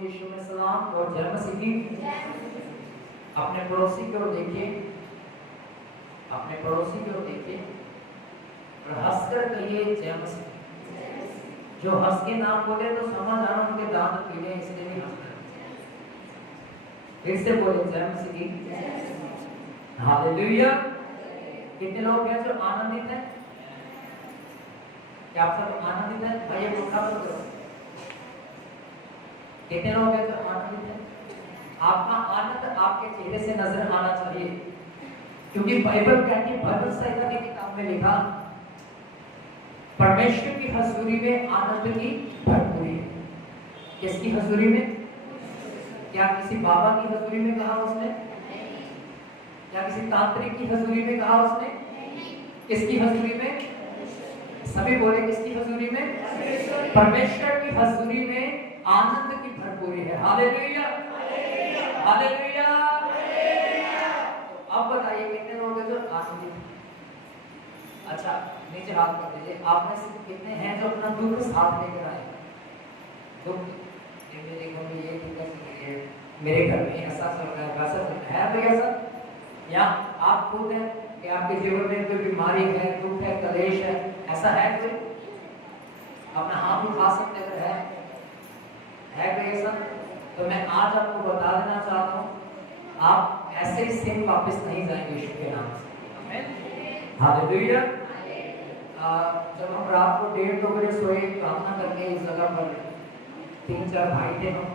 यीशु में सलाम और जय मसीह की। अपने पड़ोसी की ओर देखिए, अपने पड़ोसी की ओर देखिए और हंसकर कहिए जय मसीह। जो हंस के नाम बोले तो समझ आना उनके दांत पीले इसलिए भी हंस रहे। फिर से बोले जय मसीह की। हालेलुया। कितने लोग हैं जो आनंदित हैं? क्या आप सब आनंदित हैं? भाई ये उठा तो करो। कितने लोग हैं जो आनंदित हैं? आपका आनंद आपके चेहरे से नजर आना चाहिए, क्योंकि बाइबल कहती है, बाइबल संहिता की किताब में लिखा, परमेश्वर की हजूरी में आनंद की भरपूरी है। किसकी हजूरी में? क्या किसी बाबा की हजूरी में कहा उसने? क्या किसी तांत्रिक की हजूरी में कहा उसने? किसकी हजूरी में? सभी बोले किसकी हजूरी में? परमेश्वर की हजूरी में आनंद की भरपूरी है। Hallelujah, hallelujah. अब बताइए कितने लोग हैं जो आनंदित हैं? अच्छा, नीचे हाथ कर दीजिए। आप में से कितने हैं जो अपना दुख साथ लेकर आए? दुख, मेरे घर में ये दिक्कत है, मेरे घर में ऐसा चल रहा है, वैसा चल रहा है, कोई ऐसा? या आप खुद हैं कि आपके जीवन में कोई बीमारी है, दुख है, कलेश है, ऐसा है कोई? अपना हाथ उठा सकते अगर है कोई ऐसा? तो मैं आज आपको बता देना चाहता हूँ, आप ऐसे ही सेम वापस नहीं जाएंगे यीशु के नाम से। आमीन, हालेलुया। जब हम रात को 1:30-2 बजे सोए प्रार्थना करके इस जगह पर 3-4 भाई थे हम।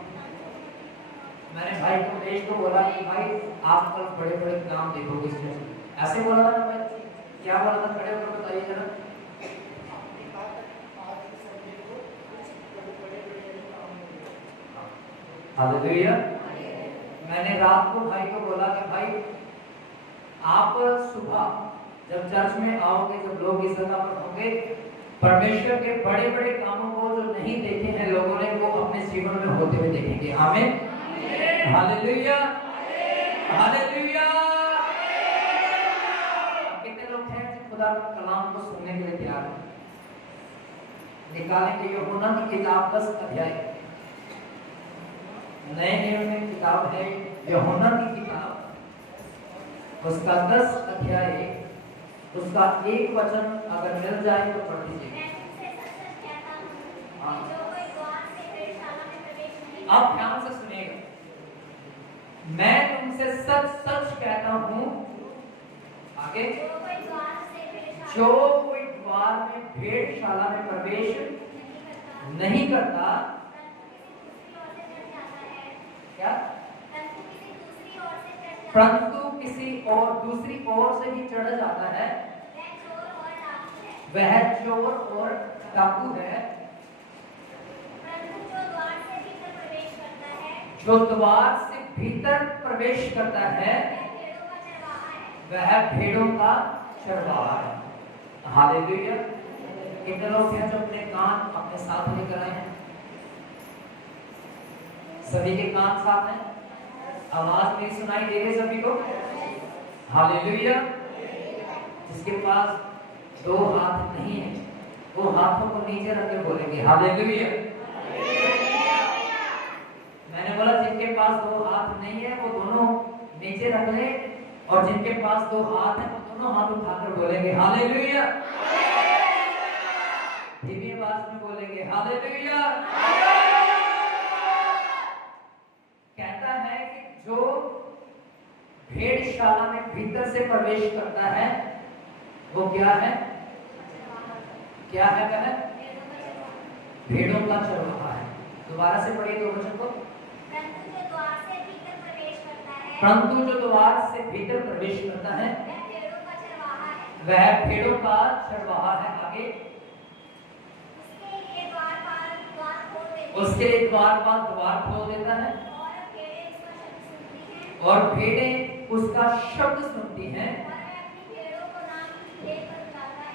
मैंने भाई को देश को बोला कि भाई आप कल बड़े बड़े काम देखोगे इसमें। ऐसे बोला था ना भाई? क्या बोला था? खड़े होकर बताइए जरा। हालेलुया। मैंने रात को भाई को बोला कि भाई आप सुबह जब चर्च में आओगे, जब लोग इस जगह पर होंगे, परमेश्वर के बड़े बड़े कामों को जो नहीं देखे हैं लोगों ने, वो अपने जीवन में होते हुए देखेंगे। आमीन, हालेलुया, हालेलुया। कितने लोग हैं जो खुदा के कलाम को सुनने के लिए तैयार हैं? निकालेंगे यूहन्ना की किताब 10 अध्याय, नए नियम में किताब है यूहन्ना की किताब, उसका 10 अध्याय, उसका 1 वचन अगर मिल जाए तो पढ़ लीजिए। आप ध्यान से सुनिएगा। मैं तुमसे सच सच कहता हूं, आगे, जो कोई द्वार में भेड़शाला में प्रवेश नहीं करता, क्या? परंतु किसी और दूसरी ओर से ही चढ़ जाता है, वह चोर और डाकू है। जो द्वार से भीतर प्रवेश करता है, वह भेड़ों का चरवाहा है। हालेलुया। कितने लोग हैं जो अपने कान अपने साथ लेकर आए हैं? सभी के कान साथ हैं? आवाज मेरी सुनाई दे रही सभी को? हालेलुया। जिसके पास 2 हाथ नहीं है, वो हाथों को नीचे रख के बोलेंगे हालेलुया। मैंने बोला जिनके पास 2 हाथ नहीं है वो दोनों नीचे रख ले, और जिनके पास 2 हाथ है वो दोनों हाथ उठाकर बोलेंगे हालेलुया। धीमी आवाज में बोलेंगे हालेलुया। कहता है कि जो भेड़शाला में भीतर से प्रवेश करता है वो क्या है? क्या है? वह भेड़ों का चरवाहा है। दोबारा से पढ़िए 2 वचन को। परंतु जो द्वार से भीतर प्रवेश करता है वह भेड़ों का चरवाहा है। आगे, उसके लिए द्वार पर द्वार खोल देता है और भेड़ें उसका शब्द सुनती हैं।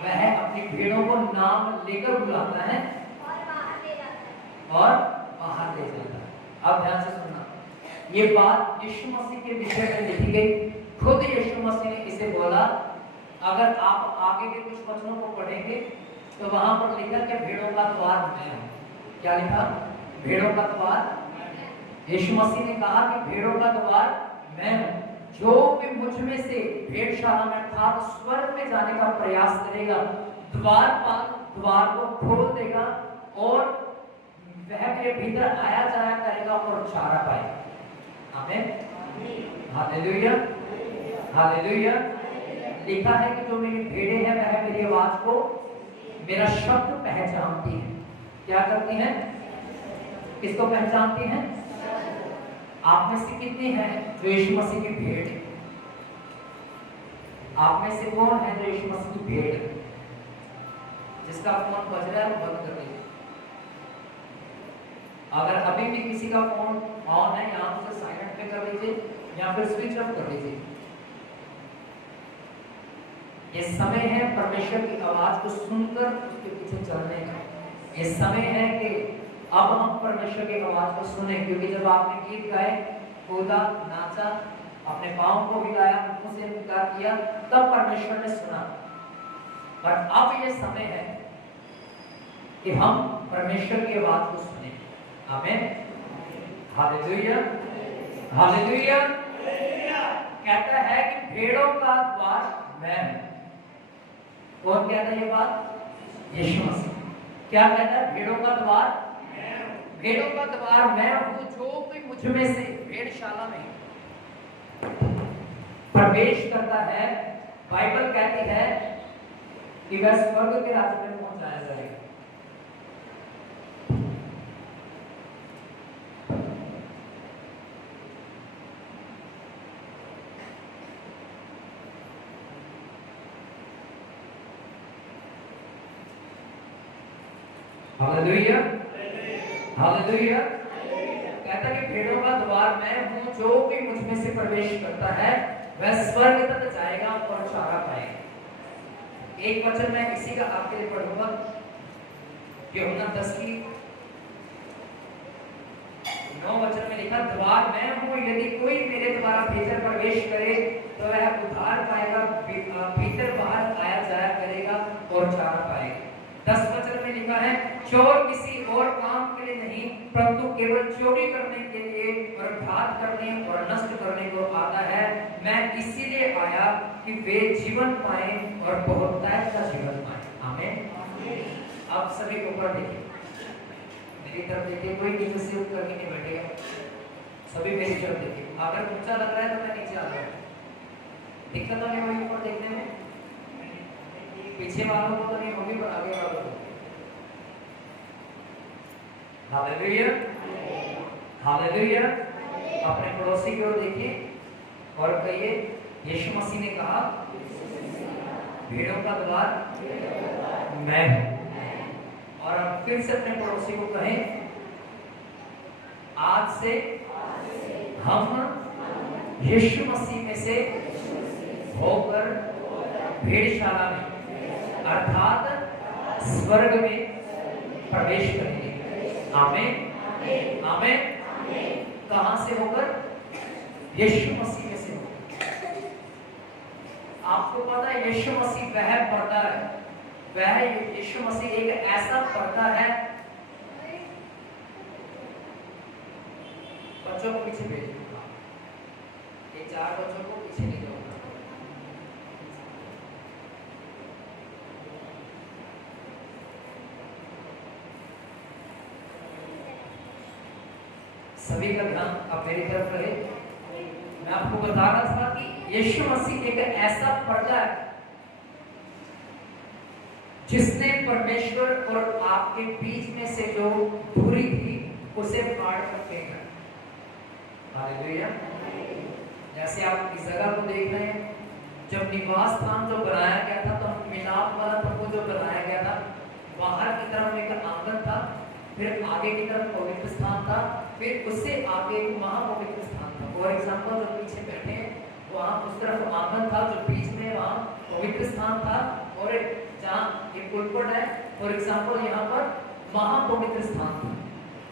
वह अपनी भेड़ों को नाम लेकर बुलाता है और बाहर ले जाता है। अब ध्यान से सुनना, ये बात यीशु मसीह के विषय में लिखी गई। खुद यीशु मसीह ने इसे बोला। अगर आप आगे के कुछ वचनों को पढ़ेंगे तो वहां पर लिखा कि भेड़ों का द्वार मैं हूं। क्या लिखा? भेड़ों का द्वार यीशु मसीह ने कहा कि भेड़ों का द्वार मैं हूं, जो भी मुझ में से भेड़शाला में अर्थात स्वर्ग में जाने का प्रयास करेगा, द्वार को खोल देगा और वह मेरे भीतर आया जाया करेगा और चारा पाएगा। आमीन, हालेलुया, हालेलुया। लिखा है कि जो मेरी भेड़े हैं वह मेरी आवाज को, मेरा शब्द पहचानती है। क्या करती हैं? किसको पहचानती हैं? आप में से कितने हैं जो यीशु मसीह की भेड़ है? आप में से कौन है जो यीशु मसीह की भेड़ है? जिसका फोन बज रहा है वो बंद कर दीजिए। अगर अभी भी किसी का फोन ऑन है या तो उसे साइलेंट पे कर दीजिए या फिर स्विच ऑफ कर दीजिए। ये समय है परमेश्वर की आवाज को सुनकर उसके पीछे चलने का। ये समय है कि अब हम परमेश्वर की आवाज को सुने, क्योंकि जब आपने गीत गाए, कूदा, नाचा, अपने पाँव को हिलाया, मुंह से पुकार किया, तब परमेश्वर ने सुना। पर अब ये समय है कि हम परमेश्वर की आवाज को सुने। आमीन, हालेलुया, हालेलुया। कहता है कि भेड़ों का द्वार मैं हूं। कौन कहता है ये बात? यीशु मसीह। क्या कहता है? भेड़ों का द्वार, भेड़ों का द्वार मैं हूं, जो कोई मुझ में से भेड़शाला में प्रवेश करता है, बाइबल कहती है कि वह स्वर्ग के राज्य में पहुंचाया जाएगा। Hallelujah, hallelujah. कहता कि भेड़ों का द्वार मैं हूं, जो भी मुझ में से प्रवेश करता है वह स्वर्ग तक जाएगा और चारा पाएगा। एक वचन मैं इसी का आपके लिए पढ़ूंगा, यूहन्ना 10 की 9 वचन में लिखा, द्वार मैं हूं, यदि कोई मेरे द्वारा भीतर प्रवेश करे तो वह उद्धार पाएगा, भीतर बाहर आया जाया करेगा और चारा पाएगा। 10 वचन में लिखा है, चोर किसी और काम के लिए नहीं परंतु केवल चोरी करने के लिए और घात करने और नष्ट करने को आता है। मैं इसीलिए आया कि वे जीवन पाए और बहुतायत का जीवन पाए। आमीन। अब सभी के ऊपर देखिए, मेरी तरफ देखिए, कोई नीचे से ऊपर करके नहीं बैठेगा, सभी मेरी तरफ देखिए। अगर ऊंचा लग रहा है तो मैं नीचे आ रहा हूं, दिक्कत तो नहीं होगी ऊपर देखने में, पीछे वालों को तो नहीं होगी पर आगे वालों को। Hallelujah, hallelujah. अपने पड़ोसी की ओर देखिए और कहिए, यीशु मसीह ने कहा भेड़ों का द्वार मैं हूं। और अब फिर से अपने पड़ोसी को कहें, आज से हम यीशु मसीह में से होकर भेड़शाला में अर्थात स्वर्ग में प्रवेश करेंगे। आमीन, आमीन। कहां से होकर? यीशु मसीह में से होकर। आपको पता है यीशु मसीह वह पर्दा है, वह यीशु मसीह एक ऐसा पर्दा है। बच्चों को पीछे भेज दूंगा, ये 4 बच्चों को पीछे ले जाऊंगा। सभी का ध्यान अब मेरी तरफ रहे। मैं आपको बता रहा था कि यीशु मसीह एक ऐसा पर्दा है जिसने परमेश्वर और आपके बीच में से जो दूरी थी उसे फाड़ कर फेंका। हालेलुया। जैसे आप इस जगह को देख रहे हैं, जब निवास स्थान जो बनाया गया था, तो मिलाप वाला तंबू जो बनाया गया था, बाहर की तरफ एक आंगन था, फिर आगे की तरफ पवित्र स्थान था, फिर उससे आगे महापवित्र स्थान था। फॉर एग्जाम्पल जो पीछे बैठे हैं वहाँ उस तरफ आंगन था, जो बीच में वहाँ पवित्र स्थान था, और जहाँ एक पुलपट है फॉर एग्जाम्पल यहाँ पर महापवित्र स्थान था।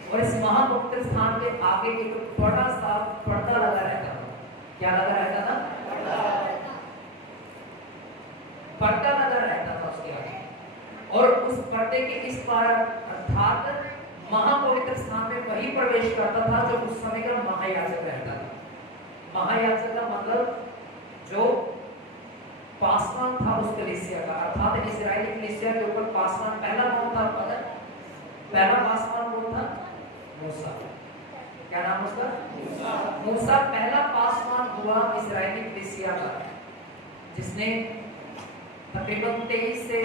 और इस महापवित्र स्थान के आगे एक बड़ा सा पर्दा लगा रहता था। क्या लगा रहता था? पर्दा लगा रहता था उसके आगे। और उस पर्दे के इस पार अर्थात महापवित्र स्थान में वही प्रवेश करता था जो उस समय का महायाजक रहता था। महायाजक का मतलब जो पासवान था उस कलीसिया का, अर्थात इस्राएली कलीसिया के ऊपर पासवान पहला कौन था पता है? पहला पासवान कौन था? मूसा। क्या नाम उसका? मूसा पहला पासवान हुआ इस्राएली कलीसिया का, जिसने तकरीबन 23 से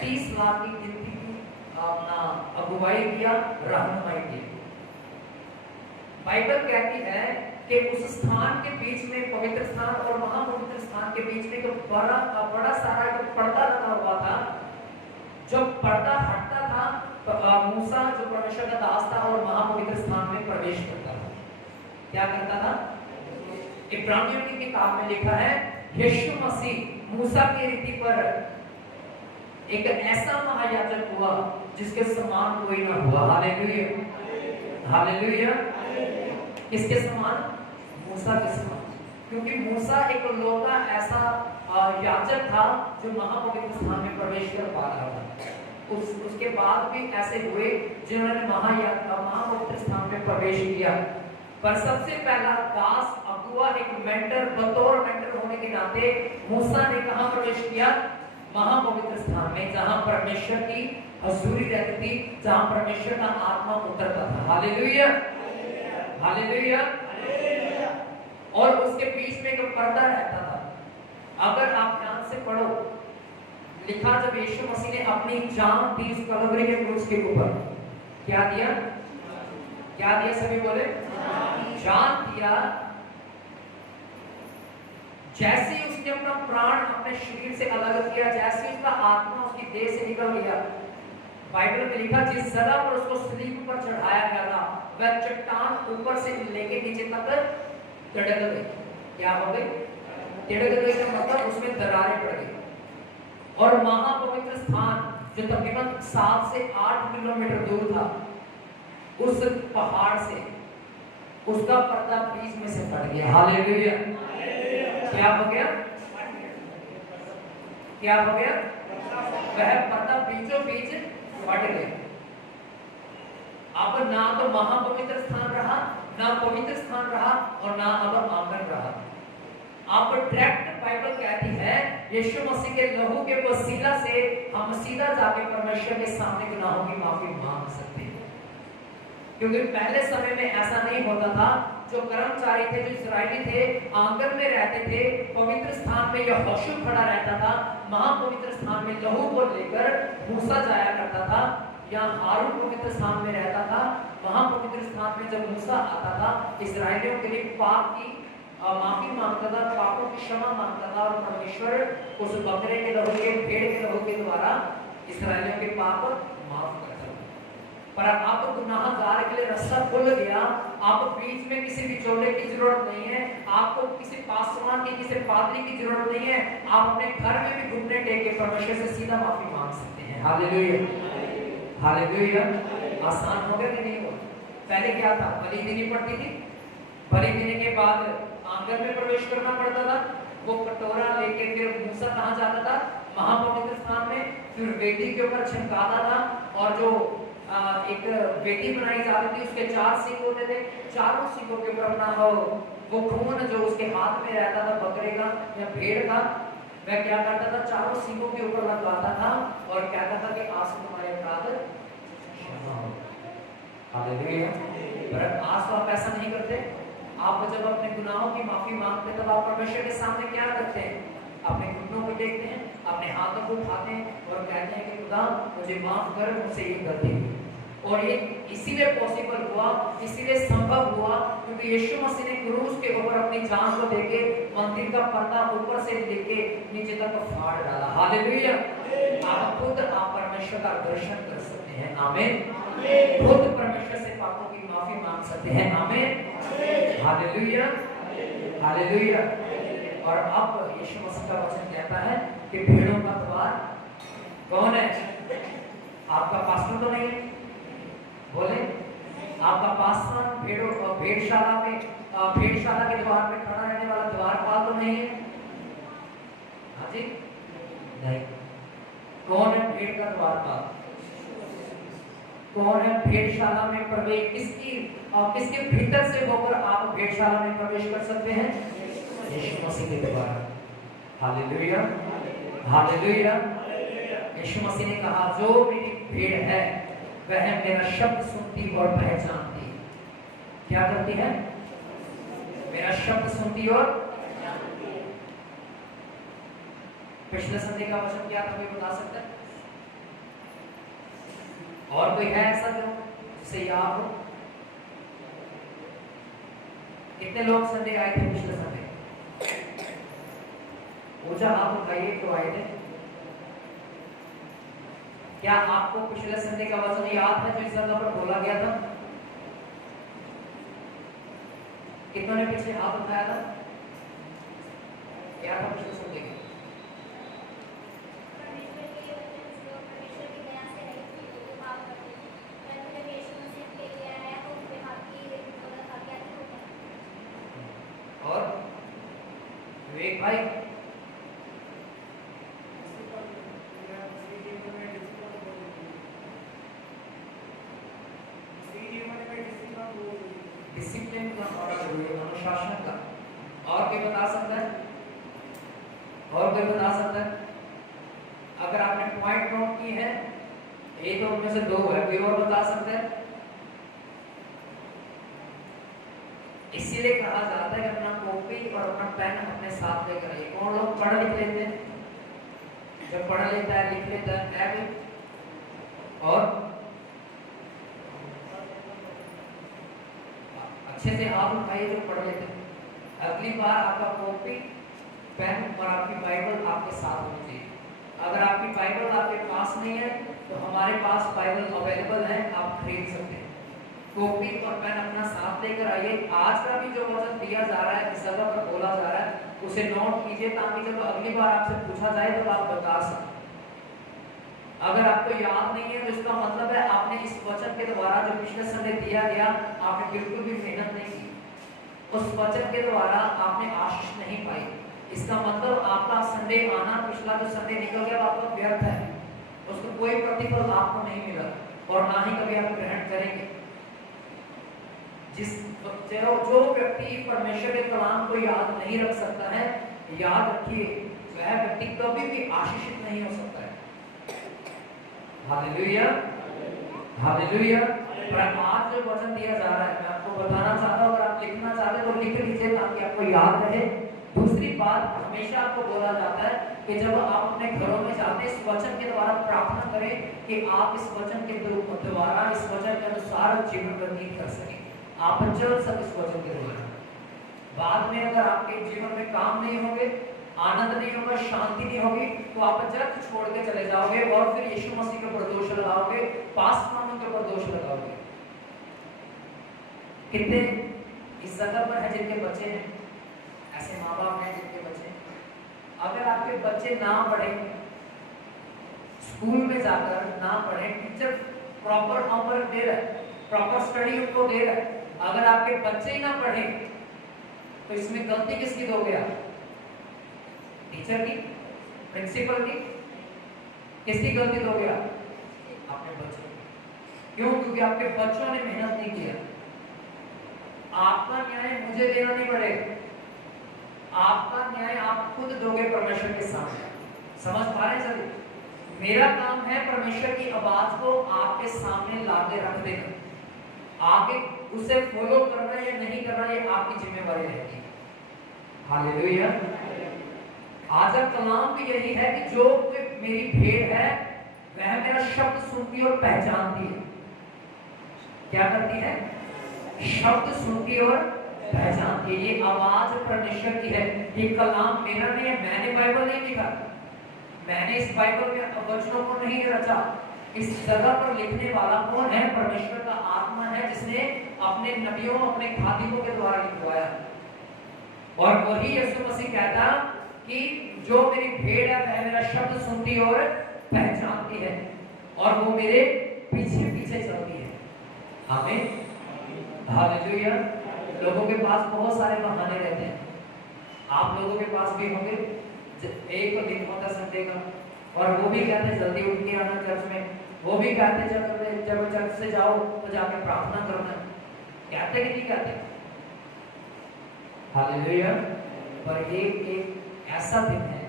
30 लाख की गिनती की अपना अगुवाई किया, रहनुमाई की। बाइबल कहती है कि उस स्थान के बीच में, पवित्र स्थान और महापवित्र स्थान के बीच में एक बड़ा सारा एक पर्दा लगा हुआ था। जब पर्दा हटता था तो मूसा जो परमेश्वर का दास था और महापवित्र स्थान में प्रवेश करता था। क्या करता था? इब्रानियों की किताब में लिखा है यीशु मसीह मूसा की रीति पर एक ऐसा महायाजक हुआ जिसके समान कोई ना हुआ। Hallelujah, hallelujah. किसके समान? मूसा के समान। क्योंकि मूसा एक लौता ऐसा याजक था जो महापवित्र स्थान में प्रवेश कर पा रहा था। उसके बाद भी ऐसे हुए जिन्होंने महापवित्र स्थान में प्रवेश किया, पर सबसे पहला दास अगुआ एक मेंटर, बतौर मेंटर होने के नाते मूसा ने कहां प्रवेश किया? महापवित्र स्थान में, जहां परमेश्वर की हजूरी रहती थी, जहां परमेश्वर का आत्मा उतरता था। Hallelujah, hallelujah. और उसके बीच में एक पर्दा रहता था। अगर आप ध्यान से पढ़ो, लिखा जब यीशु मसीह ने अपनी जान दी उस कलवरी के क्रूस के ऊपर, क्या दिया? क्या दिया? सभी बोले जान दिया। जैसे ही उसने अपना प्राण अपने शरीर से अलग किया, जैसे उसका आत्मा उसकी देह से निकल गया, बाइबल में लिखा जिस जगह पर उसको सलीब पर चढ़ाया गया था वह चट्टान ऊपर से लेके नीचे तक तिड़क गई। क्या हो गई? तिड़क गई का मतलब उसमें दरारें पड़ गई। और महापवित्र स्थान जो तकरीबन 7 से 8 किलोमीटर दूर था, उस पहाड़ से उसका पर्दा बीच में से फट गया। हालेलुया। क्या हो गया? क्या हो गया? वह पर्दा बीचों बीच फट गया। अब ना तो महापवित्र स्थान रहा, ना पवित्र स्थान रहा, और ना अब आंगन रहा। आप डायरेक्ट बाइबल कहती है यीशु मसीह के लहू के वसीला से हम सीधा जाके परमेश्वर के सामने गुनाहों की माफी मांग सकते हैं। क्योंकि पहले समय में ऐसा नहीं होता था। जो कर्मचारी थे, जो इस्राएली थे, आंगन में रहते थे। पवित्र स्थान में यहोशू खड़ा रहता था, महापवित्र स्थान में लहू को लेकर मूसा जाया करता था, या हारून पवित्र स्थान में रहता था। महापवित्र स्थान में जब मूसा आता था, इस्राएलियों के लिए पाप की माफी मांगता था, पापों की क्षमा मांगता था, और परमेश्वर उस बकरे के लहू के, भेड़ के लहू के द्वारा इस्राएलियों के पाप माफ करता था। पर अब गुनाहगार के लिए रास्ता खुल गया। आप बीच में किसी भी जोड़े की जरूरत नहीं है, आपको किसी पासवान की, किसी पादरी की जरूरत नहीं है। आप अपने घर में भी घुटने टेक के परमेश्वर से सीधा माफी मांग सकते हैं। Hallelujah, hallelujah. आसान हो गया कि नहीं हुआ? पहले क्या था? बलि देनी पड़ती थी, बलि देने के बाद आंगन में प्रवेश करना पड़ता था। वो कटोरा लेके फिर मूसा कहां जाता था? महापवित्र स्थान में। फिर वेदी के ऊपर छिड़काता था, और जो एक वेदी बनाई जाती थी, उसके 4 सींग होते थे। चारों सींगों के ऊपर अपना वो खून जो उसके हाथ में रहता था, बकरे का या भेड़ का, वह क्या करता था? चारों सींगों के ऊपर लगवाता था और कहता था कि आज तुम्हारे अपराध क्षमा हो। हालेलुया। पर आज तो आप ऐसा नहीं करते। आप जब अपने गुनाहों की माफी मांगते हैं, तब आप परमेश्वर के सामने क्या करते हैं? अपने घुटनों को देखते हैं, अपने हाथों को उठाते हैं और कहते हैं कि खुदा मुझे माफ कर, मुझसे ये गलती हुई। और ये इसीलिए पॉसिबल हुआ, इसीलिए संभव हुआ क्योंकि यीशु मसीह ने क्रूस के ऊपर अपनी जान को देके मंदिर का पर्दा ऊपर से लेके नीचे तक फाड़ डाला। हालेलुया। आप खुद आप परमेश्वर का दर्शन कर सकते हैं। आमीन। खुद परमेश्वर से पापों की माफी मांग सकते हैं। आमीन। Hallelujah, hallelujah. और अब यीशु मसीह का वचन कहता है कि भेड़ों का द्वार कौन है? आपका पास्टर तो नहीं है? बोले आपका पास्टर भेड़शाला में, भेड़शाला के द्वार पे खड़ा रहने वाला द्वारपाल तो नहीं है? हाँ जी, नहीं। कौन है भेड़ का द्वारपाल? कौन है भेड़शाला में प्रवेश, किसके भीतर से होकर आप भेड़शाला में प्रवेश कर सकते हैं? यीशु मसीह के द्वारा। Hallelujah, hallelujah. यीशु मसीह ने कहा जो मेरी भेड़ है वह मेरा शब्द सुनती और पहचानती। क्या करती है? मेरा शब्द सुनती और पिछले संडे का वचन क्या था, कोई बता सकता है? और कोई है ऐसा जो जिसे याद हो? कितने लोग संडे आए थे पिछले संडे? ऊंचा हाथ उठाइए तो आए थे। क्या आपको पिछले संडे का वचन याद है जो इस जगह पर बोला गया था? कितनों ने पीछे हाथ उठाया था? क्या था पिछले संडे का? और विवेक भाई, डिसिप्लिन का होना जरूरी है, अनुशासन का। और कोई बता सकता है? और कोई बता सकता है? अगर आपने पॉइंट नोट की है, एक तो उनमें से दो है, कोई और बता सकता है? इसीलिए कहा जाता है कि अपना कॉपी और अपना पेन अपने साथ लेकर आइए। कौन लोग पढ़ लिख लेते हैं? जो पढ़ लेता है लिख लेता है। और अच्छे से हाथ उठाइए जो पढ़ लेते हैं। अगली बार आपका कॉपी पेन और आपकी बाइबल आपके साथ होनी चाहिए। अगर आपकी बाइबल आपके पास नहीं है तो हमारे पास बाइबल अवेलेबल है, आप खरीद सकते हैं। कॉपी और पेन अपना साथ लेकर आइए। आज का भी जो वचन दिया जा रहा है, इस जगह पर बोला जा रहा है, उसे नोट कीजिए ताकि जब अगली बार आपसे पूछा जाए तो आप बता सकें। अगर आपको याद नहीं है तो इसका मतलब है आपने इस वचन के द्वारा जो पिछले संडे दिया गया, आपने बिल्कुल भी मेहनत नहीं की। उस वचन के द्वारा आपने आशीष नहीं पाई। इसका मतलब आपका संडे आना, पिछला जो संडे निकल गया, आपका व्यर्थ है। उसको कोई प्रतिफल आपको नहीं मिला और ना ही कभी आप ग्रहण करेंगे। जो व्यक्ति परमेश्वर के कलाम को याद नहीं रख सकता है, याद रखिए वह व्यक्ति कभी भी आशीषित नहीं हो सकता है। Hallelujah, hallelujah. पर आज जो वचन दिया जा रहा है, मैं आपको बताना चाहता हूं, अगर आप लिखना चाहते हैं तो लिख लीजिए ताकि आपको याद रहे। दूसरी बात, हमेशा आपको बोला जाता है कि जब आप अपने घरों में जाते हैं, इस वचन के द्वारा प्रार्थना करें कि आप इस वचन के द्वारा, इस वचन के अनुसार जीवन व्यतीत कर सकें। आप चल सब इस वचन के द्वारा। बाद में अगर आपके जीवन में काम नहीं होंगे, आनंद नहीं होगा, शांति नहीं होगी, तो आप जग छोड़ के चले जाओगे और फिर यीशु मसीह के ऊपर दोष लगाओगे, पास कानून के ऊपर दोष लगाओगे। कितने इस जगह पर है जिनके बच्चे हैं, ऐसे माँ बाप हैं जिनके बच्चे, अगर आपके बच्चे ना पढ़े, स्कूल में जाकर ना पढ़े, टीचर प्रॉपर होमवर्क दे रहा है, प्रॉपर स्टडी उनको दे रहा है, अगर आपके बच्चे ही ना पढ़े तो इसमें गलती किसकी दोगे आप? टीचर की, प्रिंसिपल की? किसकी गलती दोगे आप? अपने बच्चों की। क्यों? क्योंकि आपके बच्चों ने मेहनत नहीं किया। आपका न्याय मुझे देना नहीं पड़ेगा, आपका न्याय आप खुद दोगे परमेश्वर के सामने। समझ पा रहे हैं सभी? मेरा काम है परमेश्वर की आवाज को आपके सामने लाके रख देना, आगे उसे फॉलो करना या नहीं करना ये आपकी जिम्मेवारी रहेगी। हालेलुया। आज का कलाम भी यही है कि जो मेरी भेड़ है वह मेरा शब्द सुनती और पहचानती है। क्या करती है? शब्द सुनती और पहचानती है। ये आवाज परमेश्वर की है, ये कलाम मेरा नहीं है, मैंने बाइबल नहीं लिखा, मैंने इस बाइबल में वचनों को नहीं रचा। इस जगह पर लिखने वाला कौन है? परमेश्वर का आत्मा है, जिसने अपने नबियों, अपने खादिमों के द्वारा लिखवाया। और वही यीशु मसीह कहता कि जो मेरी भेड़ है वह मेरा शब्द सुनती और पहचानती है और वो मेरे पीछे पीछे चलती है। आमीन, हालेलुया। लोगों के पास बहुत सारे बहाने रहते हैं, आप लोगों के पास भी होंगे। एक दिन होता संडे का और वो भी कहते हैं जल्दी उठ के आना चर्च में, वो भी कहते जब चर्च से जाओ तो जाके प्रार्थना करना, कहते कि नहीं कहते? हालेलुया। पर ये एक ऐसा दिन है,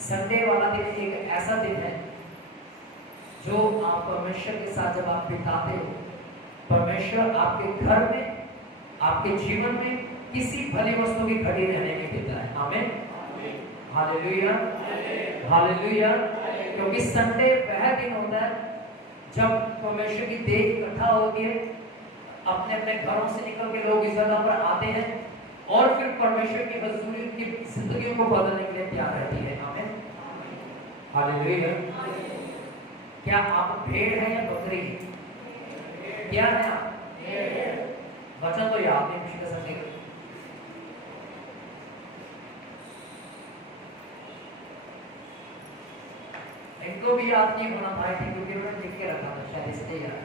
संडे वाला दिन एक ऐसा दिन है जो आप परमेश्वर के साथ जब आप बिताते हो, परमेश्वर आपके घर में, आपके जीवन में किसी भली वस्तु की घड़ी रहने नहीं देता है। आमीन, हालेलुया, हालेलुया। क्योंकि संडे वह दिन होता है जब परमेश्वर की देह इकट्ठा होती है, अपने अपने घरों से निकल के लोग इस जगह पर आते हैं और फिर परमेश्वर की हजूरी की जिंदगियों को बदलने के लिए तैयार रहती है। आमीन, हालेलुया। क्या आप भेड़ हैं या बकरी? क्या है आप? वचन तो याद नहीं, पिछले संडे का इनको भी याद नहीं होना था क्योंकि उन्होंने लिख के रखा था, शायद इसलिए याद।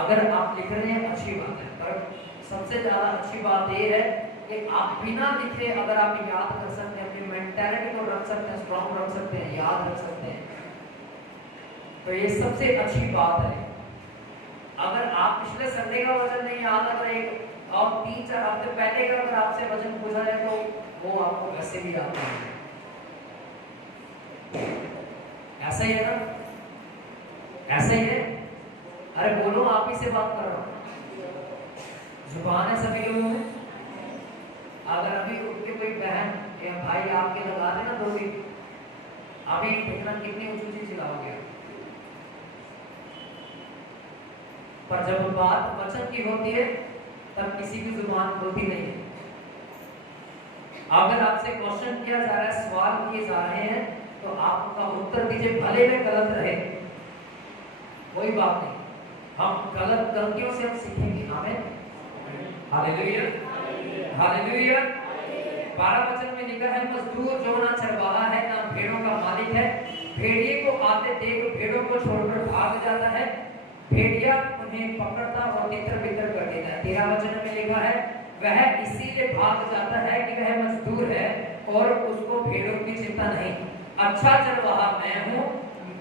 अगर आप लिख रहे हैं अच्छी बात है, पर सबसे ज्यादा अच्छी बात ये है कि आप बिना लिखे अगर आप याद कर सकते हैं, अपनी मेंटालिटी को रख सकते हैं, स्ट्रॉन्ग रख सकते हैं, याद रख सकते हैं, तो ये सबसे अच्छी बात है। अगर आप पिछले संडे का वचन नहीं याद, अगर एक और 3-4 हफ्ते पहले का अगर आपसे वचन पूछा जाए तो वो आपको वैसे भी याद नहीं है। ऐसा ही है ना? ऐसा ही है। अरे बोलो, आप ही से बात कर रहा हूं, जुबान है सभी लोगों में। अगर अभी उठ के कोई बहन या भाई आपके लगा देना तो भी अभी देखना कितनी ऊंची चिल्लाओगे। पर जब बात वचन की होती है तब किसी की जुबान खुलती नहीं है। अगर आपसे क्वेश्चन किया जा रहा है, सवाल किए जा रहे हैं, तो आपका उत्तर दीजिए, भले में गलत रहे कोई बात नहीं, हम गलतियों से हम सीखेंगे। आमीन, हालेलुया, हालेलुया। 12 वचन में लिखा है, मजदूर जो ना चरवाहा है ना भेड़ों का मालिक है, भेड़िए को आते देख भेड़ों को छोड़कर भाग जाता है, भेड़िया उन्हें पकड़ता और तितर-बितर कर देता है। 13 वचन में लिखा है, वह इसीलिए भाग जाता है कि वह मजदूर है और उसको भेड़ों की चिंता नहीं। अच्छा चरवाहा मैं हूँ,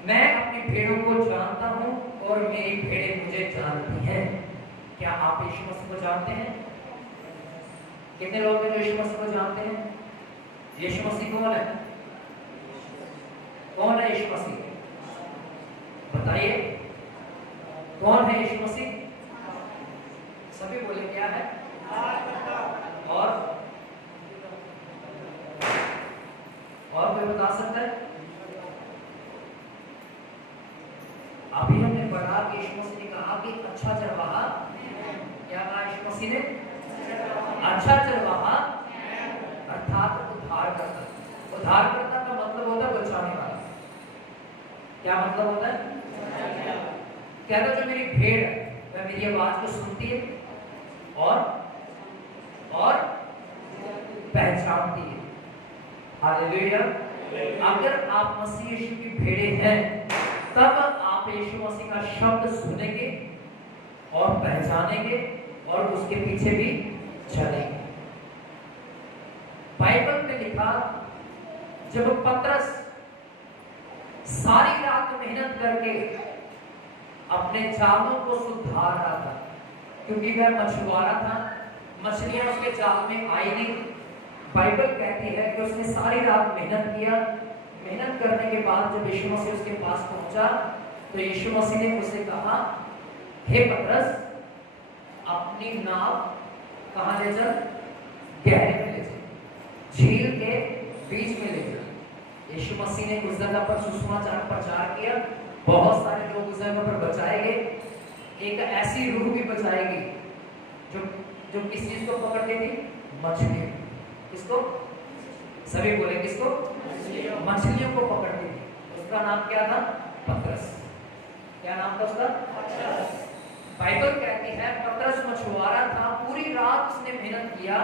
मैं अपनी भेड़ों को जानता हूँ और मेरी भेड़ें मुझे जानती हैं। क्या आप यीशु मसीह को जानते हैं? कितने लोग हैं जो यीशु मसीह को जानते हैं? यीशु मसीह कौन है? कौन है यीशु मसीह? बताइए, कौन है यीशु मसीह? सभी बोले क्या है? और कोई बता सकता है? अभी हमने पढ़ा कि यीशु मसीह ने कहा कि अच्छा चरवाहा, क्या कहा यीशु मसीह ने? अच्छा चरवाहा अर्थात उद्धारकर्ता। उद्धारकर्ता का मतलब होता है बचाने वाला। क्या मतलब होता है? क्या जो मेरी भेड़ है वह मेरी आवाज को सुनती है और पहचानती है। हालेलुया। अगर आप मसीह यीशु की भेड़े हैं तब आप यीशु मसीह का शब्द सुनेंगे और पहचानेंगे और उसके पीछे भी चलेंगे। बाइबल में लिखा, जब पतरस सारी रात मेहनत करके अपने जालों को सुधार रहा था, क्योंकि वह मछुआरा था, मछलियां उसके जाल में आई नहीं। बाइबल कहती है कि उसने सारी रात मेहनत किया। मेहनत करने के बाद जब यीशु मसीह उसके पास पहुंचा तो यीशु मसीह ने उसे कहा, हे पतरस, अपनी नाव कहां ले चल? गहरे में ले चल, झील के बीच में ले चल। यीशु मसीह ने उस जगह पर सुसमाचार प्रचार किया, बहुत सारे लोग उस जगह पर बचाए गए। एक ऐसी रूह भी बचाएगी जो किस चीज को पकड़ती थी? मछली। किसको? सभी बोले किसको? मछलियों को पकड़ती थी। उसका नाम क्या था? पतरस। क्या नाम था उसका? बाइबल कहती है पतरस मछुआरा था, पूरी रात उसने मेहनत किया।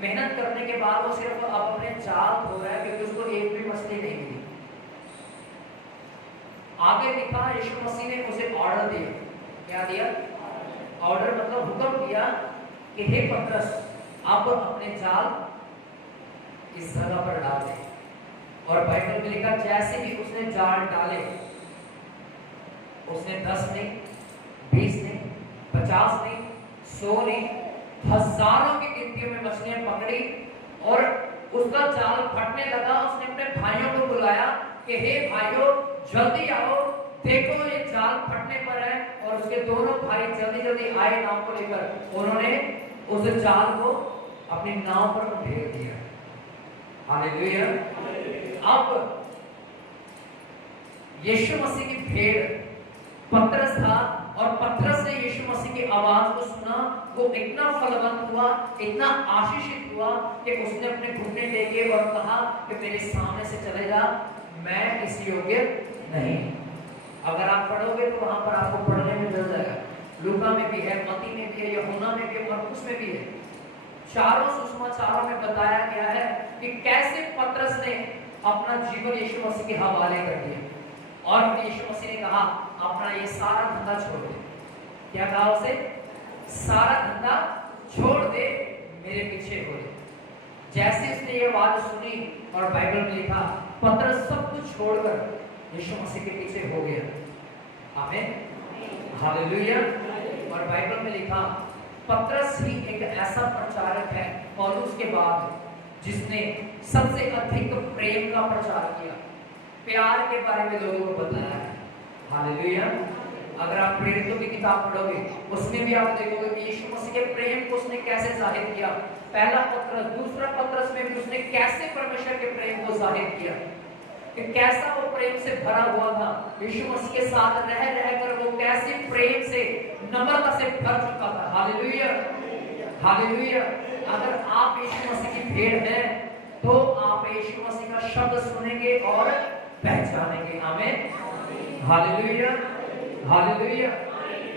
मेहनत करने के बाद वो सिर्फ अब अपने जाल धो रहा है क्योंकि उसको एक भी मछली नहीं मिली। आगे लिखा, यीशु मसीह ने उसे ऑर्डर दिया। क्या दिया? ऑर्डर मतलब हुक्म दिया कि हे पतरस, आप अपने जाल इस जगह पर डाल दें। और बाइबल में लिखा जैसे भी उसने जाल डाले, उसने 10 नहीं, 20 नहीं, 50 नहीं, 100 नहीं, हजारों की गिनती में मछलियां पकड़ी और उसका जाल फटने लगा। उसने अपने भाइयों को बुलाया कि हे भाइयों जल्दी आओ, देखो ये जाल फटने पर है। और उसके दोनों भाई जल्दी जल्दी आए नाव को लेकर, उन्होंने उस जाल को अपनी नाव पर ढेर दिया। हालेलुया। अब यीशु मसीह की भेड़ पतरस था और पतरस ने यीशु मसीह की आवाज को सुना। वो इतना फलवंत हुआ, इतना आशीषित हुआ कि उसने अपने घुटने टेके और कहा कि मेरे सामने से चले जा, मैं इस योग्य नहीं। अगर आप पढ़ोगे तो वहां पर आपको पढ़ने में मिल जाएगा। लूका में भी है, मत्ती में भी है, यूहन्ना में भी है, मरकुस में भी है। चारों सुसमाचारों में बताया गया है कि कैसे पतरस ने अपना जीवन यीशु मसीह के हवाले कर दिया और यीशु मसीह ने कहा अपना ये सारा धंधा छोड़ दे। क्या कहा उसे? सारा धंधा छोड़ दे, मेरे पीछे हो ले। जैसे उसने ये बात सुनी और बाइबल में लिखा पतरस सब कुछ छोड़कर यीशु मसीह के पीछे हो गया। आमीन, हालेलुया। और बाइबल में लिखा पतरस ही एक ऐसा प्रचारक है पौलुस के बाद जिसने सबसे अधिक प्रेम का प्रचार किया, प्यार के बारे में लोगों को बताया है। हालेलुया। अगर आप प्रेरितों की किताब पढ़ोगे उसमें भी आप देखोगे कि यीशु मसीह के प्रेम को उसने कैसे जाहिर किया। पहला पत्रस, दूसरा पत्रस में भी उसने कैसे परमेश्वर के प्रेम को जाहिर किया, कि कैसा वो प्रेम से भरा हुआ था। यीशु मसीह के साथ रह रहकर वो कैसे प्रेम से, नम्रता से भर चुका था। Hallelujah, hallelujah. अगर आप यीशु मसीह की भेड़ हैं तो आप यीशु मसीह का शब्द सुनेंगे और पहचानेंगे। आमीन, हालेलुया, हालेलुया।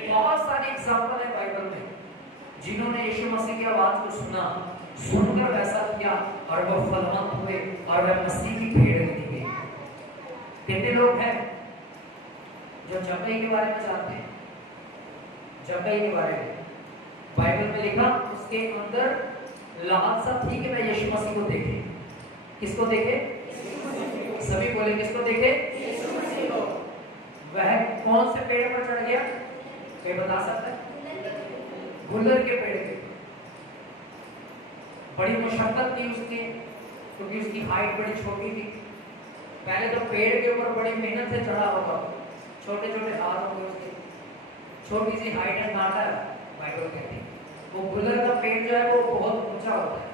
बहुत सारे एग्जांपल है बाइबल में जिन्होंने यीशु मसीह की आवाज को सुना, सुनकर वैसा किया और वो फलवंत हुए और वह मसीह की भेड़ बन गई। कितने लोग हैं जो जक्कई के बारे में जानते हैं? जक्कई के बारे में बाइबल में लिखा उसके अंदर लालसा थी कि मैं यीशु मसीह को देखे। किसको देखे? सभी बोले किसको देखे? यीशु मसीह को। वह कौन से पेड़ पर चढ़ गया? कोई बता सकता है? गुलर के पेड़ पे। बड़ी मशक्कत थी उसकी, क्योंकि उसकी हाइट बड़ी छोटी थी। पहले तो पेड़ के ऊपर बड़ी मेहनत से चढ़ा होगा, छोटे छोटे हाथ होंगे उसके, छोटी सी हाइट है, कांटा है बाइबल कहती है। वो गुलर का पेड़ जो है वो बहुत ऊंचा होता है।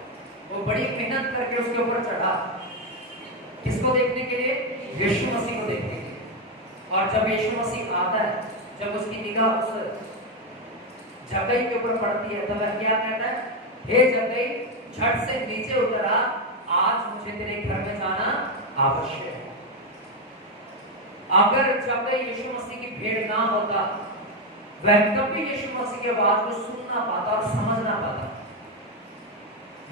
वो बड़ी मेहनत करके उसके ऊपर चढ़ा, किसको देखने के लिए? यीशु मसीह को देखने के लिए। और जब यीशु मसीह आता है, जब उसकी निगाह उस जक्कई के ऊपर पड़ती है तो वह क्या कहता है? हे जक्कई, झट से नीचे उतर आ, आज मुझे तेरे घर में जाना आवश्यक है। अगर जक्कई यीशु मसीह की भेड़ ना होता, वह कभी यीशु मसीह की आवाज को सुन ना पाता और समझ ना पाता।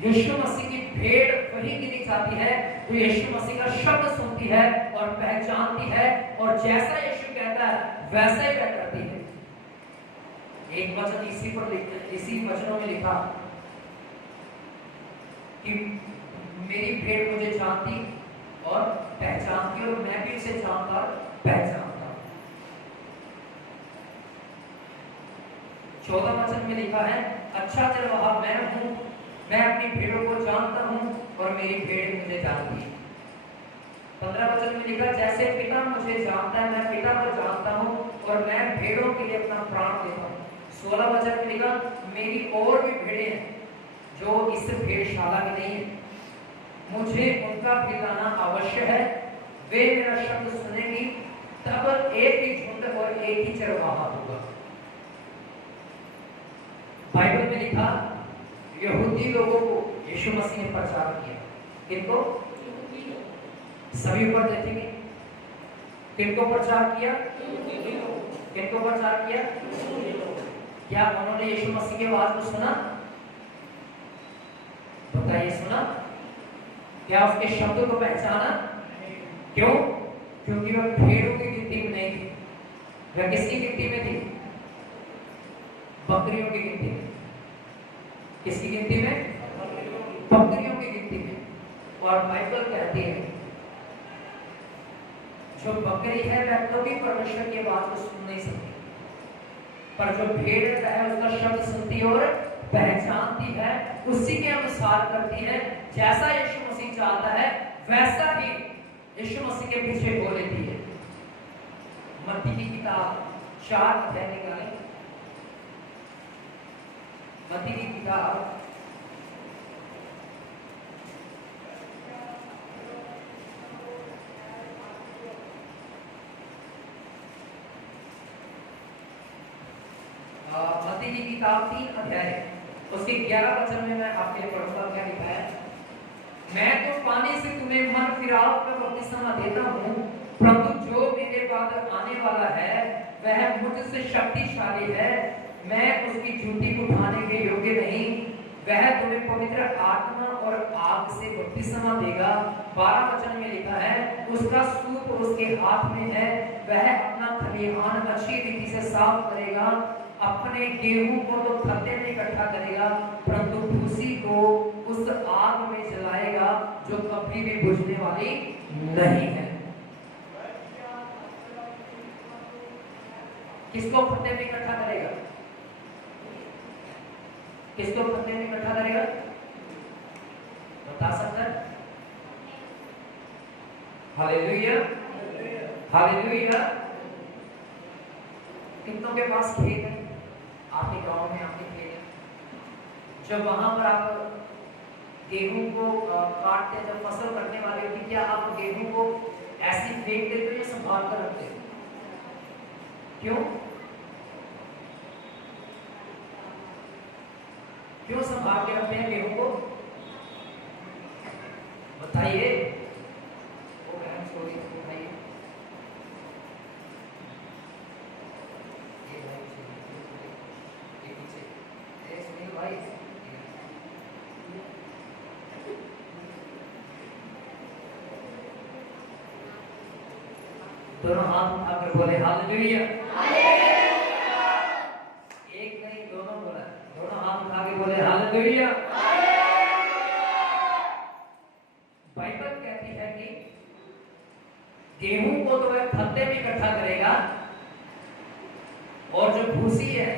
यीशु मसीह की भेड़ वही गिनी जाती है जो यीशु मसीह का शब्द सुनती है और पहचानती है और जैसा यीशु कहता है वैसा ही वह करती है। एक वचन इसी वचनों में लिखा कि मेरी भेड़ मुझे जानती और पहचानती और मैं भी उसे जानता और पहचानता। 14 वचन में लिखा है, अच्छा चरवाहा मैं हूं, मैं अपनी भेड़ों को जानता हूं और मेरी भेड़ मुझे जानती है। 15 वचन में लिखा, जैसे पिता मुझे जानता है, मैं पिता को जानता हूं और मैं भेड़ों के लिए अपना प्राण देता हूं। 16 वचन में लिखा, मेरी और भी भेड़ें हैं जो इस भेड़शाला की नहीं है, मुझे उनका भी लाना आवश्यक है। वे मेरा शब्द सुनेंगी, तब एक ही झुंड और एक ही चरवाहा होगा। बाइबल में लिखा, यहूदी लोगों को यीशु मसीह ने प्रचार किया। किनको? सभी पर देखेंगे। किनको प्रचार किया? किनको प्रचार किया? क्या उन्होंने यीशु मसीह की आवाज को सुना? बताइए, सुना? क्या उसके शब्दों को पहचाना? क्यों? क्योंकि वह भेड़ों की गिनती में नहीं थी। वह किसकी गिनती में थी? बकरियों की गिनती में। किसकी गिनती में? बकरियों की गिनती में। और बाइबल कहती है जो बकरी है वह कभी परमेश्वर की बात को सुन नहीं सकती, पर जो भेड़ है उसका शब्द सुनती और पहचानती है, उसी के अनुसार करती है। जैसा यीशु मसीह चाहता है वैसा ही यीशु मसीह के पीछे हो लेती है। मत्ती की किताब 4 अध्याय निकालें। मत्ती की किताब 3 अध्याय उसके 11 वचन में मैं आपके लिए पढ़ूंगा। क्या लिखा है? मैं तो पानी से तुम्हें मन फिराव का बपतिस्मा देता हूँ, परंतु जो मेरे बाद आने वाला है वह मुझसे शक्तिशाली है, मैं उसकी जूती उठाने के योग्य नहीं। वह तुम्हें पवित्र आत्मा और आग से बपतिस्मा देगा। 12 वचन में लिखा है, उसका सूप उसके हाथ में है, वह अपना खलिहान अच्छी रीति से साफ करेगा, अपने गेहूं को तो खत्ते में इकट्ठा करेगा, परंतु भूसी को उस आग में जलाएगा जो कभी भी बुझने वाली नहीं है। किसको खत्ते में इकट्ठा करेगा? किसको खत्ते में इकट्ठा करेगा? बता सकता है? Hallelujah, hallelujah. कितनों के पास खेत है? आपके गांव में आपके खेत है, जब वहां पर आप गेहूं को काटते हैं, जब फसल कटने वाली होती, क्या आप गेहूं को ऐसी फेंक देते हो या संभाल कर रखते हो? क्यों क्यों संभाल के रखते हैं गेहूं को? बताइए। वो बहन सॉरी बताइए। भाई दोनों हाथ उठाकर बोले हालेलुया। एक नहीं, दोनों बोला, दोनों हाथ उठा के बोले हालेलुया। बाइबल कहती है कि गेहूं को तो वह खत्ते में इकट्ठा करेगा, और जो भूसी है,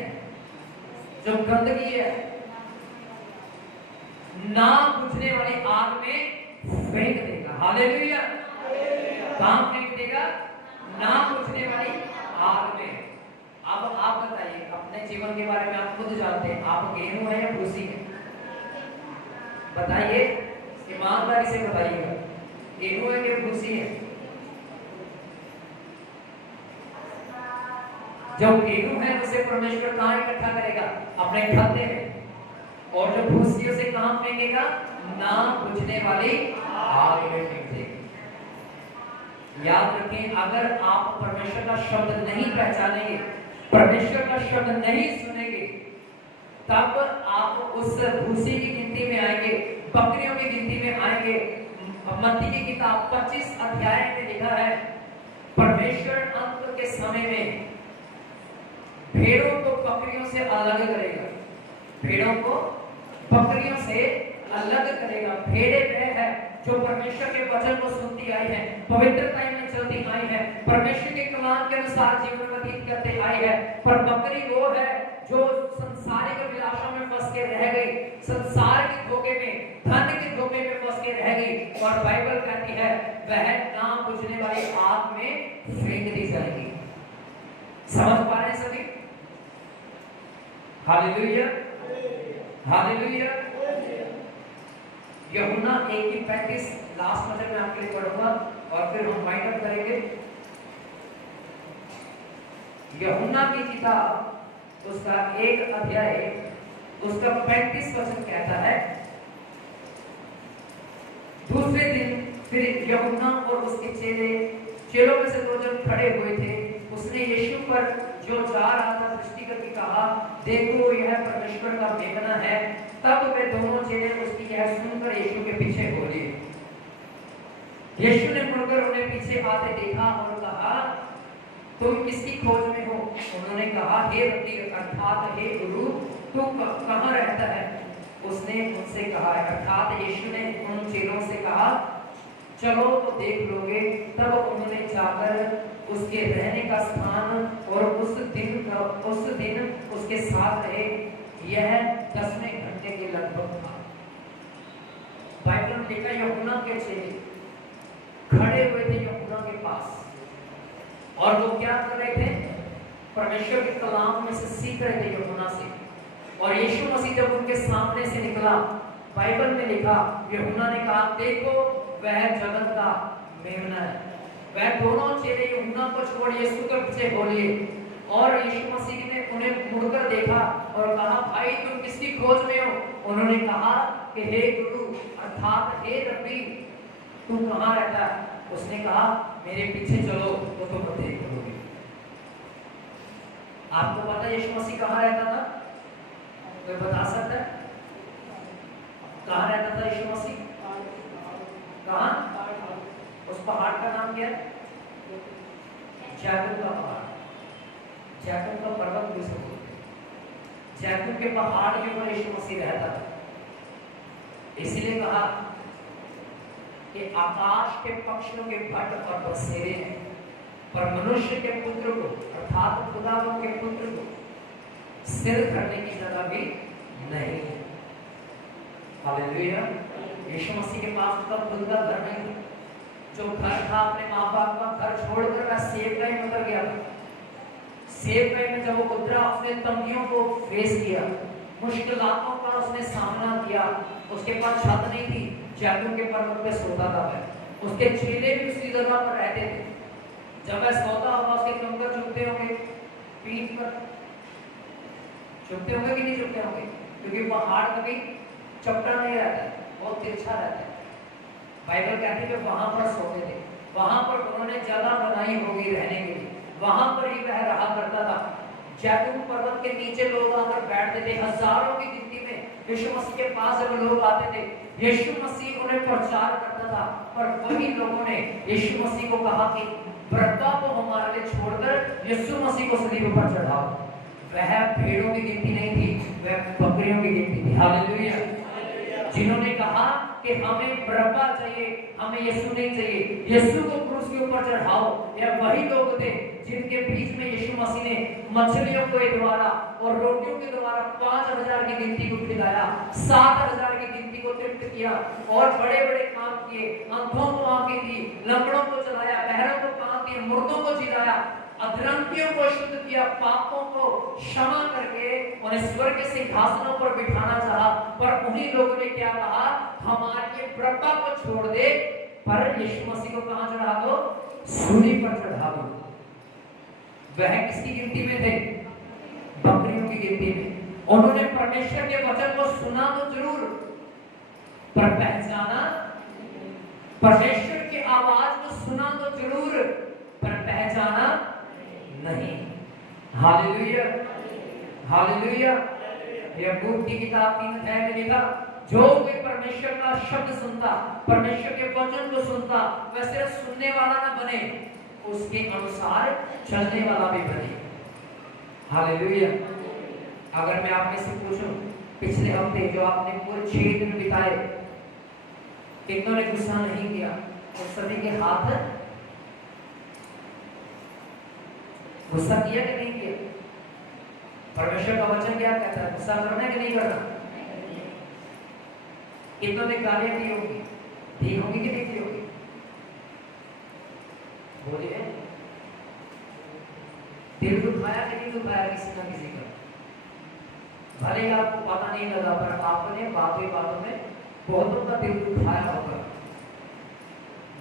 जो गंदगी है, ना बुझने वाली आग में फेंक देगा। हालेलुया। कहां फेंक देगा? ना बुझने वाली आग में। अब आप बताइए, अपने जीवन के बारे में आप खुद जानते हैं, आप गेहूं है या भूसी है? बताइए, ईमानदारी से बताइएगा, गेहूं है कि भूसी है? जो गेहूं है उसे परमेश्वर कहां इकट्ठा करेगा? अपने खत्ते में। और जो भूसी उसे कहां फेंकेगा? ना बुझने वाली आग में फेंक देगा। याद रखें, अगर आप परमेश्वर का शब्द नहीं पहचानेंगे, परमेश्वर का शब्द नहीं सुनेंगे, तब आप उस भूसी की गिनती में आएंगे, बकरियों की गिनती में आएंगे। मत्ती की किताब 25 अध्याय में लिखा है, परमेश्वर अंत के समय में भेड़ों को बकरियों से अलग करेगा, भेड़ों को बकरियों से अलग करेगा। भेड़े वह है जो परमेश्वर के वचन को सुनती आई है, पवित्रता में चलती आई है, परमेश्वर के कमान के अनुसार जीवन व्यतीत करते आई है। पर बकरी वो है जो संसारिक अभिलाषा में फंस के रह गई, संसार के धोखे में, धन के धोखे में फंस के रह गई, और बाइबल कहती है वह ना बुझने वाली आग में फेंक दी जाएगी। समझ पा रहे हैं सभी? Hallelujah, hallelujah. यूहन्ना 1:35 लास्ट वचन में आपके लिए पढ़ूंगा और फिर हम वाइंड अप करेंगे। यूहन्ना की किताब उसका 1 अध्याय उसका 35 वचन कहता है, दूसरे दिन फिर यूहन्ना और उसके चेलों में से 2 जन खड़े हुए थे। उसने यीशु पर जो जा रहा था दृष्टि करके कहा, देखो यह परमेश्वर का मेमना है। तब वे दोनों चेले उसकी यह सुनकर यीशु के पीछे हो लिए। यीशु ने मुड़कर उन्हें पीछे आते देखा और कहा, तुम किसकी खोज में हो? उन्होंने कहा, हे रब्बी अर्थात हे गुरु, तू कहाँ रहता है? उसने उनसे कहा, अर्थात यीशु ने उन चेलों से कहा, चलो तो देख लोगे। तब उन्होंने जाकर उसके रहने का स्थान और उस दिन उसके साथ रहे। यह 10वें घंटे के लगभग था। बाइबल में लिखा यूहन्ना के चेले खड़े हुए थे यूहन्ना के पास, और वो क्या कर रहे थे? परमेश्वर के कलाम में से सीख रहे थे यूहन्ना से। और यीशु मसीह जब उनके सामने से निकला, बाइबल में लिखा यूहन्ना ने कहा, देखो वह जगत का मेमना है। वह दोनों चेले यूहन्ना को छोड़ यीशु के पीछे बोले, और यीशु मसीह ने उन्हें मुड़कर देखा और कहा, भाई तुम किसकी खोज में हो? उन्होंने कहा कि हे गुरु अर्थात हे रब्बी, तू कहाँ रहता है? उसने कहा, मेरे पीछे चलो तो तुम देख लोगे। आपको पता है यीशु मसीह कहाँ रहता था? कोई बता सकता है कहाँ रहता था यीशु मसीह? कहाँ? उस पहाड़ का नाम क्या है? जैतून का पहाड़। जैतून का पर्वत भी उसको बोलते हैं। जैतून के पहाड़ के ऊपर यीशु मसीह रहता था। इसीलिए कहा कि आकाश के पक्षियों के भट और बसेरे हैं, पर मनुष्य के पुत्र को अर्थात खुदा के पुत्र को सिर करने की जगह भी नहीं है। हालेलुया। यीशु मसीह के पास उसका खुद का घर नहीं था। जो घर था अपने माँ बाप का घर छोड़कर वह सेवकाई में उतर गया। सेवकाई में जब वो उतरा, उसने तंगियों को फेस किया, मुश्किलातों का उसने सामना किया। उसके पास छत नहीं थी, जैतून के पर्वत पे सोता था वह। उसके चेले भी उसी जगह पर रहते थे। जब वह सोता होगा, उसके कंकर चुभते होंगे पीठ पर, चुभते होंगे कि नहीं चुभते होंगे? क्योंकि पहाड़ कभी चपटा नहीं रहता है, बहुत तिरछा रहता है। बाइबल कहती है कि वहां पर सोते थे, वहां पर उन्होंने जगह बनाई होगी रहने के लिए, वहां पर ही वह रहा करता था। जैतून पर्वत के नीचे लोग आकर बैठते थे, हजारों की गिनती में यीशु मसीह के पास जब लोग आते थे, यीशु मसीह उन्हें प्रचार करता था। पर वही लोगों ने यीशु मसीह को कहा कि बरअब्बा को हमारे लिए छोड़कर यीशु मसीह को सलीब पर चढ़ाओ। वह भेड़ों की गिनती नहीं थी, वह बकरियों की गिनती थी। हालेलुया। जिन्होंने कहा कि हमें बरअब्बा चाहिए, हमें यीशु नहीं चाहिए, यीशु को क्रूस के ऊपर चढ़ाओ, यह वही लोग थे जिनके बीच में यीशु मसीह ने मछलियों के द्वारा और रोटियों के द्वारा 5000 की गिनती को खिलाया, 7000 की गिनती को तृप्त किया और बड़े बड़े काम किए। अंधों को आंखें दी, लंगड़ों को चलाया, बहरों को कान दिए, मुर्दों को जिलाया, अधरंगियों को शुद्ध किया, पापों को क्षमा करके उन्हें स्वर्ग के सिंहासनों पर बिठाना चाहा। पर उन्हीं लोगों ने क्या कहा? हमारे लिए बरअब्बा को छोड़ दे, पर यीशु मसीह को कहां चढ़ा दो? सूली पर चढ़ा दो। वह किसकी गिनती में थे? बकरियों की गिनती में। उन्होंने परमेश्वर के वचन को सुना तो जरूर, पर पहचाना, परमेश्वर की आवाज को सुना तो जरूर, पर पहचाना नहीं। Hallelujah, hallelujah. याकूब की किताब 3 अध्याय में लिखा, जो कोई परमेश्वर का शब्द सुनता, परमेश्वर के वचन को सुनता, वह सिर्फ सुनने वाला ना बने, उसके अनुसार चलने वाला भी बने। हालेलुया। अगर मैं आप में से पूछूं, पिछले हफ्ते जो आपने पूरे 6 दिन बिताए, कितनों ने गुस्सा नहीं किया? उस सभी के हाथ गुस्सा किया कि नहीं किया? परमेश्वर का वचन क्या कहता है? गुस्सा करना है कि नहीं करना? कितनों ने गालियां दी होंगी? दी होंगी कि नहीं दी होंगी? बोलिए, दिल दुखाया कि नहीं दुखाया किसी ना किसी का? भले ही आपको पता नहीं लगा, पर आपने बातों में बहुतों का दिल दुखाया होगा।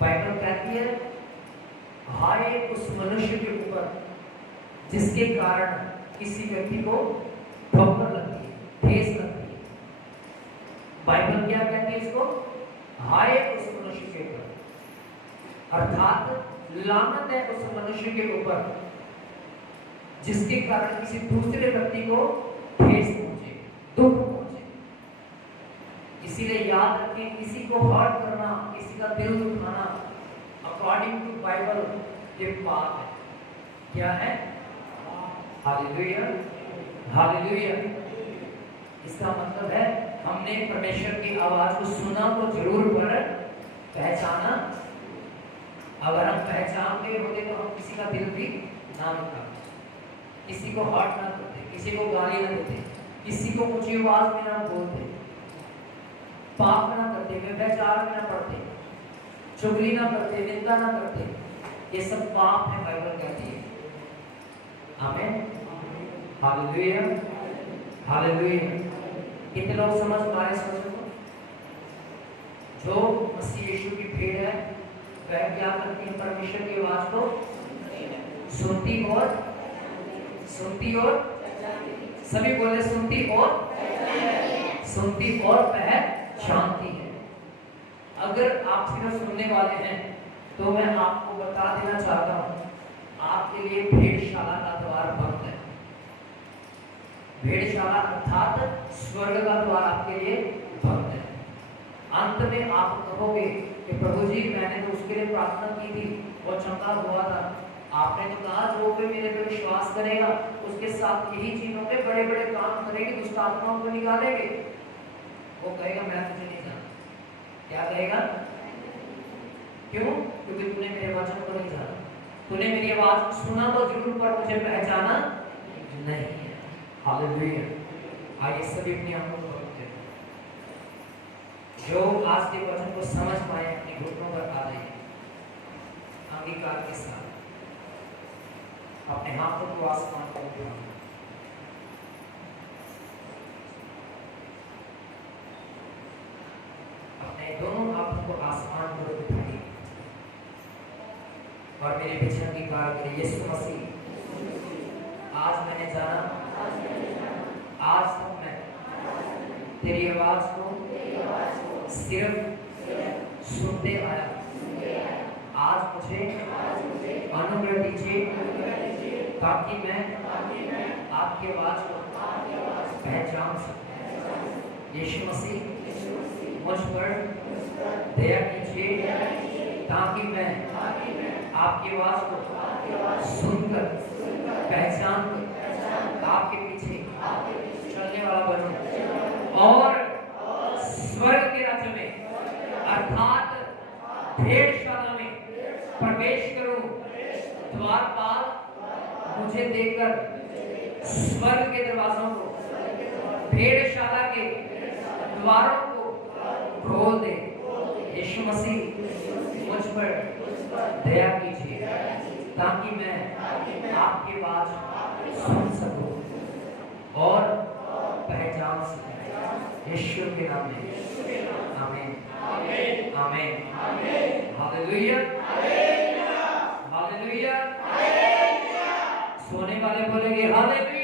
बाइबल कहती है, हाय उस मनुष्य के ऊपर जिसके कारण किसी व्यक्ति को ठोकर लगती है, ठेस लगती है। बाइबल क्या कहती है इसको? हाय उस मनुष्य के ऊपर, अर्थात लानत है उस मनुष्य के ऊपर जिसके कारण किसी दूसरे व्यक्ति को ठेस पहुंचे, दुख पहुंचे। इसीलिए याद रखें, किसी को हर्ट करना, किसी का दिल दुखाना, अकॉर्डिंग टू बाइबल ये पाप है। क्या है? Hallelujah, hallelujah. इसका मतलब है हमने परमेश्वर की आवाज को सुना तो जरूर, पर पहचाना अगर हम पहचान गए होते तो हम किसी का दिल भी ना दुखाते, किसी को हर्ट ना करते, किसी को गाली ना देते, किसी को ऊंची आवाज में ना बोलते, पाप ना करते, व्यभिचार में ना पड़ते, चुगली ना करते, निंदा ना करते। ये सब पाप है, बाइबल कहती है। आमीन, हालेलुया, हालेलुया। कितने लोग समझ पा रहे हैं? जो मसीह यीशु की भेड़ है वह क्या करती है? परमेश्वर की आवाज को सुनती और सभी बोले सुनती और पहचानती है। अगर आप सिर्फ सुनने वाले हैं तो मैं आपको बता देना चाहता हूं, आपके लिए भेड़शाला का द्वार बंद है। भेड़शाला अर्थात स्वर्ग का द्वार आपके लिए बंद है। अंत में आप कहोगे कि प्रभु जी मैंने तो उसके लिए प्रार्थना की थी और चंगा हुआ था, आपने तो कहा जो कोई मेरे पर विश्वास करेगा उसके साथ यही चीजों के बड़े बड़े काम करेगी, दुष्ट आत्माओं को निकालेंगे। वो कहेगा मैं तुझे नहीं जानता। क्या कहेगा? क्यों? क्योंकि तूने मेरे वचन को नहीं जाना, तूने मेरी आवाज सुना तो जरूर पर मुझे पहचाना नहीं है। हालेलुया। आइए सभी अपनी आंखों को बंद करें। जो आज के वचन को समझ पाए अपने घुटनों पर आ जाइए अंगीकार के साथ, अपने हाथों को आसमान को उठाएं। अपने दोनों हाथों को आसमान पर उठाइए और मेरे पीछे अंगीकार करिए। यीशु मसीह, आज मैंने जाना, आज तक मैं तेरी आवाज को सिर्फ सुनते आया। आज मुझे अनुग्रह दीजिए ताकि मैं आपकी आवाज को पहचान सकूं। यीशु मसीह मुझ पर दया कीजिए ताकि मैं आपकी आवाज को सुनकर पहचान कर आपके पीछे चलने वाला बनूं और स्वर्ग के राज्य में अर्थात भेड़शाला में प्रवेश करूं। द्वारपाल मुझे देखकर स्वर्ग के दरवाजों को, भेड़शाला के द्वारों को खोल दे। यीशु मसीह मुझ पर दया कीजिए ताकि मैं आपकी आवाज सुन सकूं और पहचान सकूं। यीशु के नाम में आमीन, आमीन, हालेलुया, हालेलुया। सोने वाले बोलेंगे हालेलुया।